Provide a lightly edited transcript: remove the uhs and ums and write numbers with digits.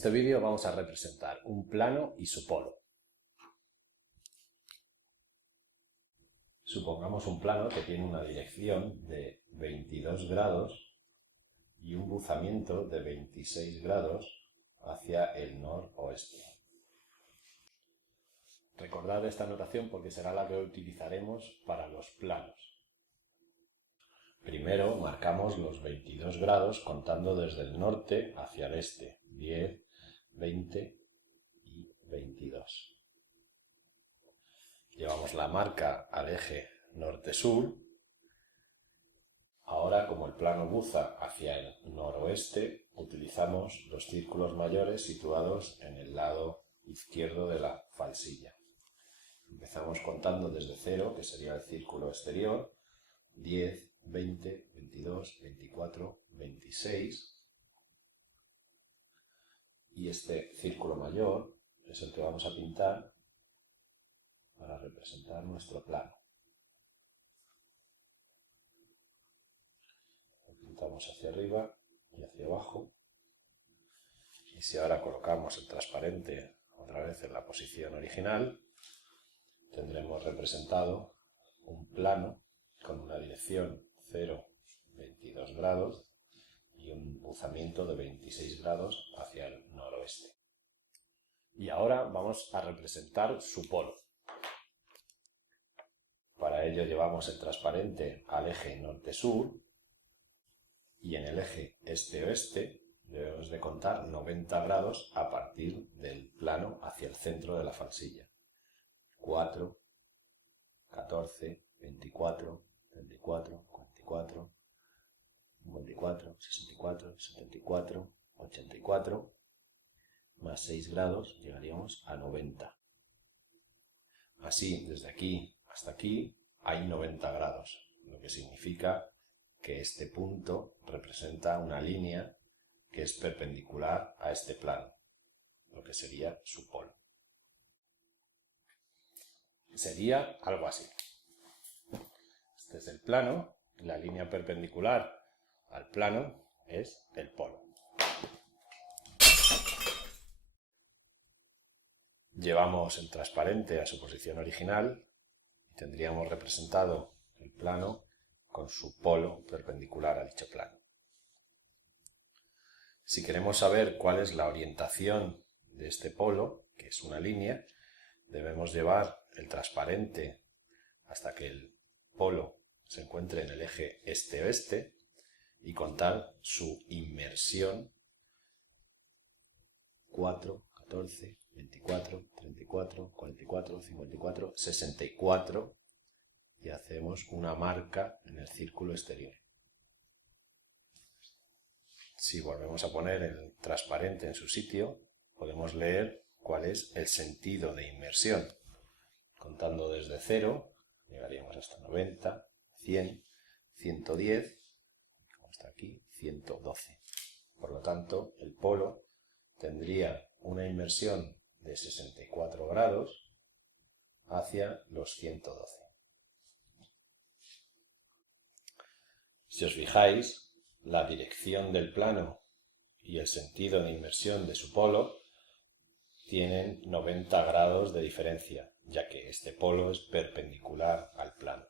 este vídeo vamos a representar un plano y su polo. Supongamos un plano que tiene una dirección de 22 grados y un buzamiento de 26 grados hacia el noroeste. Recordad esta notación porque será la que utilizaremos para los planos. Primero marcamos los 22 grados contando desde el norte hacia el este, 10, 20 y 22. Llevamos la marca al eje norte-sur. Ahora, como el plano buza hacia el noroeste, utilizamos los círculos mayores situados en el lado izquierdo de la falsilla. Empezamos contando desde 0, que sería el círculo exterior, 10, 20, 22, 24, 26. Y este círculo mayor es el que vamos a pintar para representar nuestro plano. Lo pintamos hacia arriba y hacia abajo. Y si ahora colocamos el transparente otra vez en la posición original, tendremos representado un plano con una dirección 0, 22 grados y un buzamiento de 26 grados hacia el noroeste. Y ahora vamos a representar su polo. Para ello llevamos el transparente al eje norte-sur y en el eje este-oeste debemos de contar 90 grados a partir del plano hacia el centro de la falsilla. 4, 14, 24, 34, 44, 54, 64, 74, 84, más 6 grados llegaríamos a 90. Así, desde aquí hasta aquí hay 90 grados, lo que significa que este punto representa una línea que es perpendicular a este plano, lo que sería su polo. Sería algo así. Este es el plano, la línea perpendicular al plano es el polo. Llevamos el transparente a su posición original y tendríamos representado el plano con su polo perpendicular a dicho plano. Si queremos saber cuál es la orientación de este polo, que es una línea, debemos llevar el transparente hasta que el polo se encuentre en el eje este-oeste y contar su inmersión 4, 14, 24, 34, 44, 54, 64 y hacemos una marca en el círculo exterior. Si volvemos a poner el transparente en su sitio, podemos leer cuál es el sentido de inmersión. Contando desde 0, llegaríamos hasta 90, 100, 110, hasta aquí 112. Por lo tanto, el polo tendría una inmersión de 64 grados hacia los 112. Si os fijáis, la dirección del plano y el sentido de inmersión de su polo tienen 90 grados de diferencia, ya que este polo es perpendicular al plano.